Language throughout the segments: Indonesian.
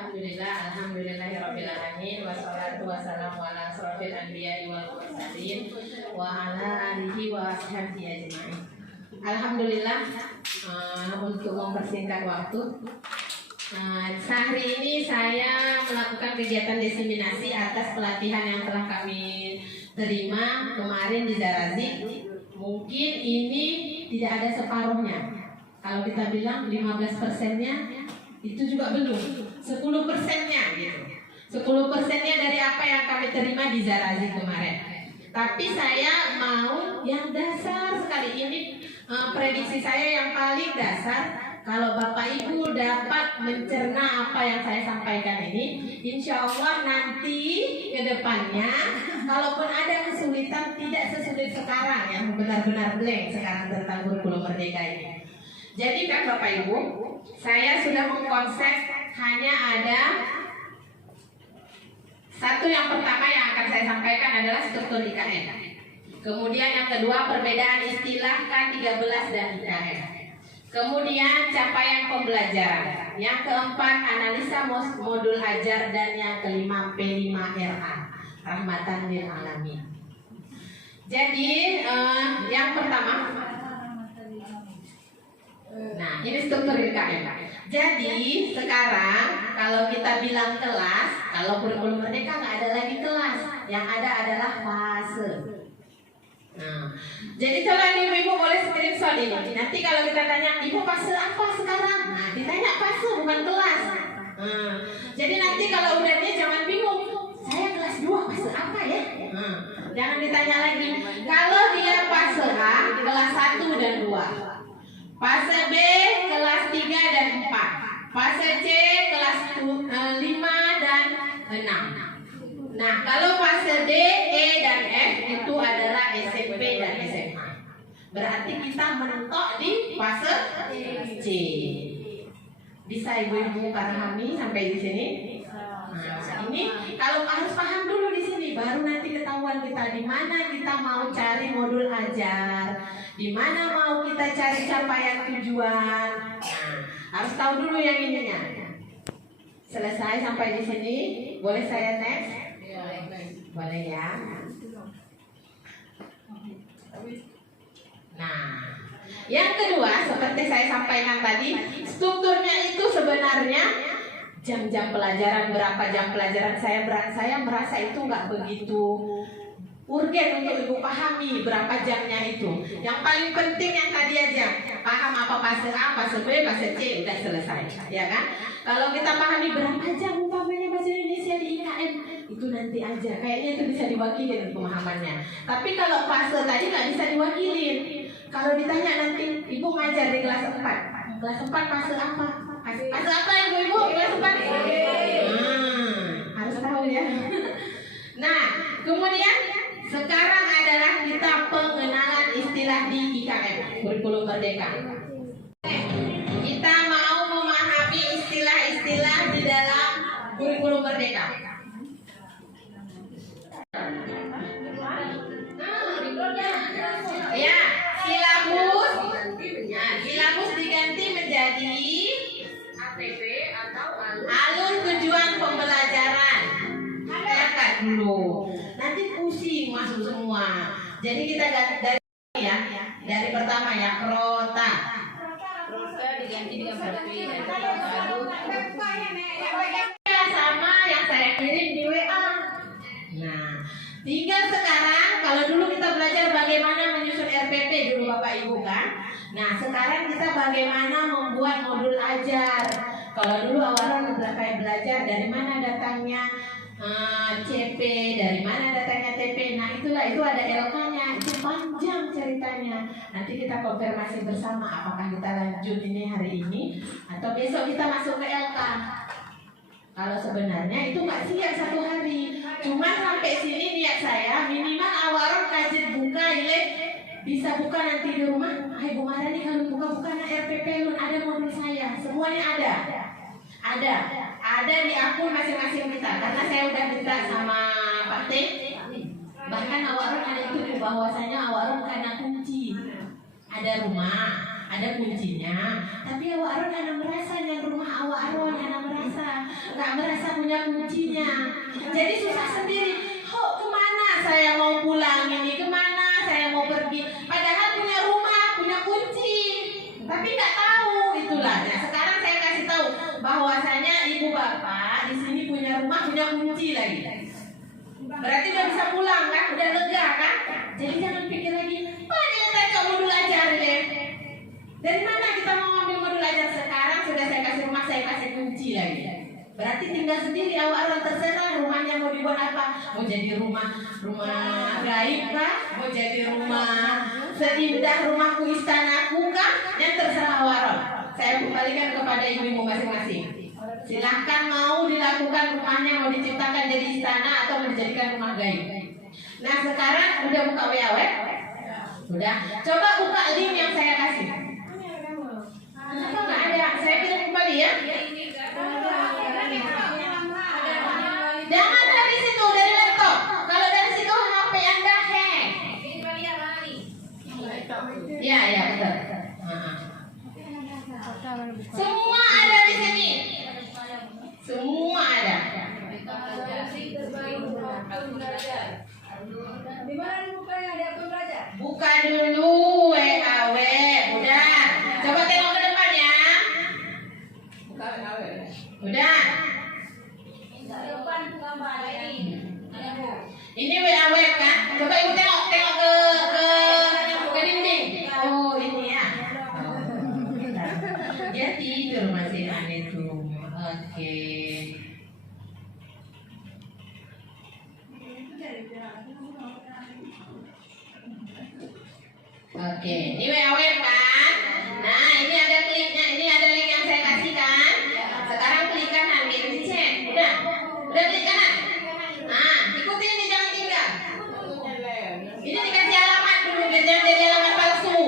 Alhamdulillahirrabbilalamin. Wassalatu wassalamu ala asrofil anbiya'i wal mursalin wa ala alihi wa ashabihi ajma'in. Alhamdulillah, untuk mempersingkat waktu, sehari ini saya melakukan kegiatan diseminasi atas pelatihan yang telah kami terima kemarin di Zarazik. Mungkin ini tidak ada separuhnya. Kalau kita bilang 15%-nya itu juga belum, 10%-nya gitu. 10%-nya dari apa yang kami terima di Zarazik kemarin. Tapi saya mau yang dasar sekali ini, prediksi saya yang paling dasar. Kalau Bapak Ibu dapat mencerna apa yang saya sampaikan ini, insya Allah nanti ke depannya, kalaupun ada kesulitan tidak sesulit sekarang yang benar-benar blank sekarang tentang kurikulum merdeka ini. Jadi kan Bapak Ibu, saya sudah mengkonsep hanya ada satu. Yang pertama yang akan saya sampaikan adalah struktur IKN. Kemudian yang kedua perbedaan istilah K13 dan IKN. Kemudian capaian pembelajaran. Yang keempat analisa modul ajar, dan yang kelima P5RA, rahmatan lil alamin. Jadi yang pertama, nah ini struktur IKN. Jadi sekarang kalau kita bilang kelas, kalau kurikulum merdeka nggak ada lagi kelas, yang ada adalah fase. Nah, jadi coba ibu-ibu boleh screenshot ini. Nanti kalau kita tanya, ibu fase apa sekarang? Nah, ditanya fase bukan kelas. Jadi nanti kalau udah dia jangan bingung, saya kelas 2 fase apa ya? Jangan ditanya lagi. Kalau dia fase A, kelas 1 dan 2. Fase B, kelas 3 dan 4. Fase C, kelas 5 dan 6. Nah, kalau fase D, E, dan F itu adalah SMP dan SMA. Berarti kita mentok di fase C. Bisa ibu-ibu pahami sampai di sini? Nah, ini kalau harus paham dulu di sini, baru nanti ketahuan kita di mana kita mau cari modul ajar, di mana mau kita cari capaian tujuan. Nah, harus tahu dulu yang ininya. Selesai sampai di sini, boleh saya next? Boleh ya. Nah, yang kedua seperti saya sampaikan tadi, strukturnya itu sebenarnya jam-jam pelajaran, berapa jam pelajaran. Saya merasa itu nggak begitu urgen untuk ibu pahami berapa jamnya itu. Yang paling penting yang tadi aja, paham apa fase A, fase B, fase C, udah selesai, ya kan? Kalau kita pahami berapa jam umpamanya bahasa Indonesia di IKN, itu nanti aja, kayaknya itu bisa diwakilin pemahamannya. Tapi kalau fase tadi nggak bisa diwakilin. Kalau ditanya nanti, ibu ngajar di kelas 4, kelas 4 fase apa? Fase apa ibu-ibu? Kelas 4? Harus tahu ya. Nah, kemudian sekarang adalah kita pengenalan istilah di IKN, kurikulum merdeka. Kita mau memahami istilah-istilah di dalam kurikulum merdeka. Ya, silabus. Nah, silabus diganti menjadi ATP atau alur tujuan pembelajaran. Lihat dulu. Nanti pusing masuk semua. Jadi kita dari ya, dari pertama ya Rota diganti dengan berarti sama yang saya kirim di WA. Nah, tinggal sekarang kalau dulu kita belajar bagaimana menyusun RPP dulu Bapak Ibu kan. Nah, sekarang kita bagaimana membuat modul ajar. Kalau dulu awalnya kayak belajar dari mana datangnya CP, dari mana datangnya TP. Nah itulah, itu ada LK-nya, itu panjang ceritanya. Nanti kita konfirmasi bersama apakah kita lanjut ini hari ini atau besok kita masuk ke LK. Kalau sebenarnya itu nggak siap 1 hari. Cuma sampai sini niat saya minimal awal kajian buka ile bisa buka nanti di rumah. Hai Bu Marani, kalau buka-buka RPP Lun ada modul saya, semuanya ada di akun masing-masing kita, karena saya udah minta sama Pak T. Bahkan awal ada itu bahwasanya awal karena kunci, ada rumah, ada kuncinya, tapi awal karena merasa dan rumah awal karena merasa nggak punya kuncinya. Jadi susah sendiri. Oh, kemana saya mau pulang ini? Kemana saya mau pergi? Padahal punya rumah, punya kunci, tapi nggak tahu itulah. Nah, sekarang saya kasih tahu bahwasanya ibu bapak di sini punya rumah, punya kunci lagi. Berarti udah bisa pulang kan? Udah lega kan? Jadi jangan pikir lagi, oh dia tanya modul ajar deh. Dari mana kita mau ambil modul ajar sekarang? Sudah saya kasih rumah, saya kasih kunci lagi. Berarti tinggal sendiri awal terserah rumahnya mau dibuat apa. Mau jadi rumah gaib kah? Mau jadi rumah seindah rumahku istanaku kah? Yang terserah awal. Saya kembalikan kepada ibu-ibu masing-masing. Silahkan mau dilakukan rumahnya mau diciptakan jadi istana atau mau dijadikan rumah gaib. Nah sekarang udah buka WA web? Udah. Coba buka link yang saya kasih. Kenapa nggak ada? Saya kirim kembali ya. Jangan dari situ, dari laptop. Kalau dari situ HP Anda hack. Ya, betul. Semua ada di sini. Semua ada. Di mana dibukanya di akun belajar? Buka dulu WA web. Udah. Coba tengok ke depan ya. Buka WA web. Udah. Depan gambar ini. Ini WA web kan? Coba ibu tengok ke dinding. Oh ini ya. Dia tidur masih aneh tuh. Oke. Oke, ini WA web kan? Nah ini ada kliknya, ini ada link yang saya kasih kan? Sekarang klik kanan, ini cek. Udah klik kanan. Nah, ikuti ini jangan tinggal. Ini dikasih alamat dulu, jangan jadi alamat palsu.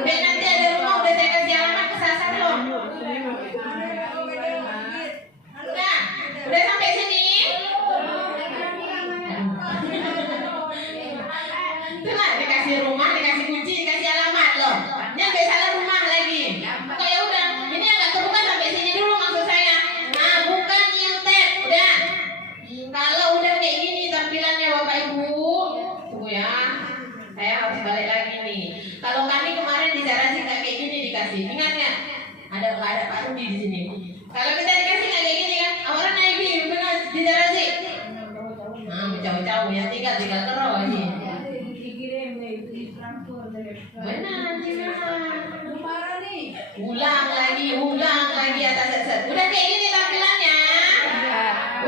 Biar nanti ada rumah udah saya kasih alamat kesasar loh. Udah sampai sini. Itulah dikasih rumah, dikasih kunci, dikasih alamat loh. Ini sampai salah rumah lagi. Kok ya udah, ini agak kebuka sampai sini dulu maksud saya. Nah, bukan new tab, udah. Kalau udah kayak gini tampilannya Bapak Ibu, tunggu ya. Saya harus balik lagi nih. Kalau kami kemarin di Zarazi nggak kayak gini dikasih, ingat nggak? Ada Pak Rudi di sini. Kalau kita dikasih nggak kayak gini kan, orang naik benar di Zarazi. Nah, jauh-jauh ya tinggal terus ini. Benar nanti Parah nih. ulang lagi atas set. Udah kayak gini tampilannya.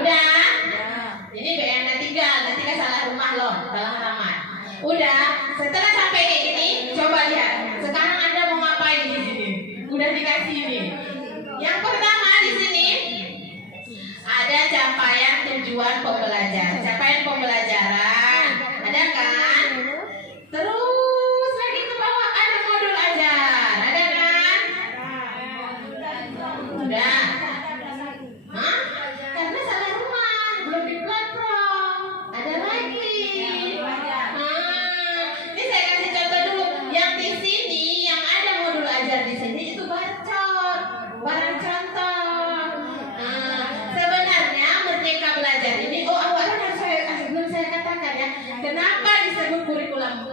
Udah. Ini yang nanti kan salah rumah loh, salah alamat. Udah. Setelah sampai kayak gini, coba lihat. Sekarang Anda mau ngapain di sini? Udah dikasih ini. Yang pertama di sini ada capaian tujuan pembelajaran. Capaian pembelajaran. Ada kan? Terus lagi ke bawah ada modul ajar. Ada kan? Udah. Hah? Karena salah rumah, belum di platform. Ada lagi. Ini saya kasih contoh dulu. Yang di sini, yang ada modul ajar di sini itu barcode, barang contoh. Sebenarnya Merdeka Belajar ini, awalnya belum saya katakan ya. Kenapa disebut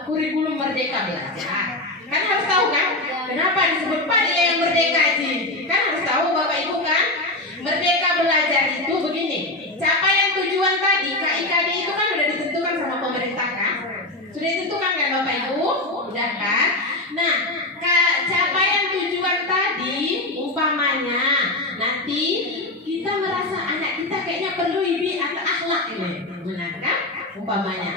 kurikulum Merdeka Belajar? Kan harus tahu kan? Kenapa disebut dia yang merdeka sih? Kan harus tahu Bapak Ibu kan? Merdeka Belajar itu begini. Capaian tujuan tadi KIKD itu kan udah ditentukan sama pemerintah kan? Sudah ditentukan kan Bapak Ibu? Udah kan? Nah, capaian tujuan tadi umpamanya nanti kita merasa anak kita kayaknya perlu ini atau akhlak ini, benar kan? Umpamanya.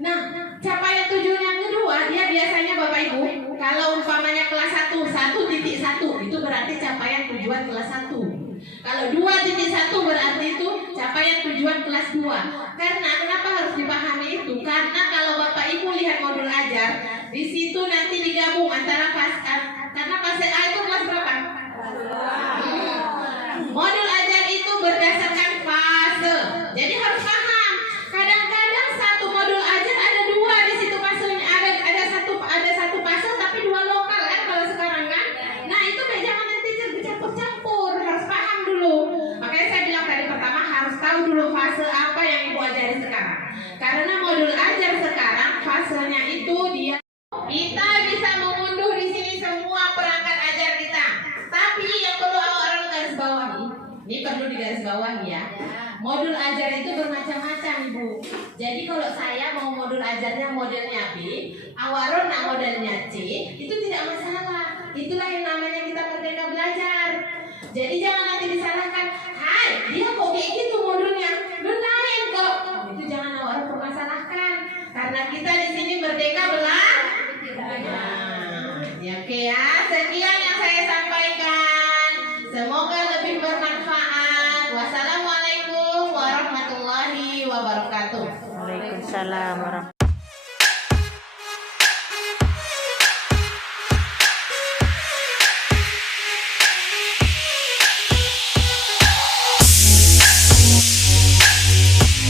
Nah, capaian tujuan yang kedua dia biasanya Bapak Ibu kalau umpamanya kelas 1.1 itu berarti capaian tujuan kelas 1. Kalau 2.1 berarti itu capaian tujuan kelas 2. Karena kenapa harus dipahami itu? Karena kalau Bapak Ibu lihat modul ajar, di situ nanti digabung antara karena fase A itu kelas berapa? Modul ajar itu berdasarkan fase. Jadi harus paham. Kadang-kadang satu modul ajar ada dua di situ fasenya. Ada satu fase tapi dua lokal kan kalau sekarang kan. Nah itu kayak jangan nanti bercampur-campur. Harus paham dulu. tahu dulu fase apa yang Ibu ajari sekarang. Karena modul ajar sekarang fasenya itu dia kita bisa mengunduh di sini semua perangkat ajar kita. Tapi yang perlu orang garis bawahi, ini perlu digaris bawahi ya. Modul ajar itu bermacam-macam Ibu. Jadi kalau saya mau modul ajarnya modelnya B, Awaron modelnya C, itu tidak masalah. Itulah yang namanya kita merdeka belajar. Jadi jangan nanti disalahkan, hai dia kok kayak gitu modulnya, lu lain kok. Itu jangan orang permasalahkan. Karena kita di sini merdeka belajar. Ya oke ya, sekian yang saya sampaikan. Semoga lebih bermanfaat. Wassalamualaikum warahmatullahi wabarakatuh. Waalaikumsalam warahmatullahi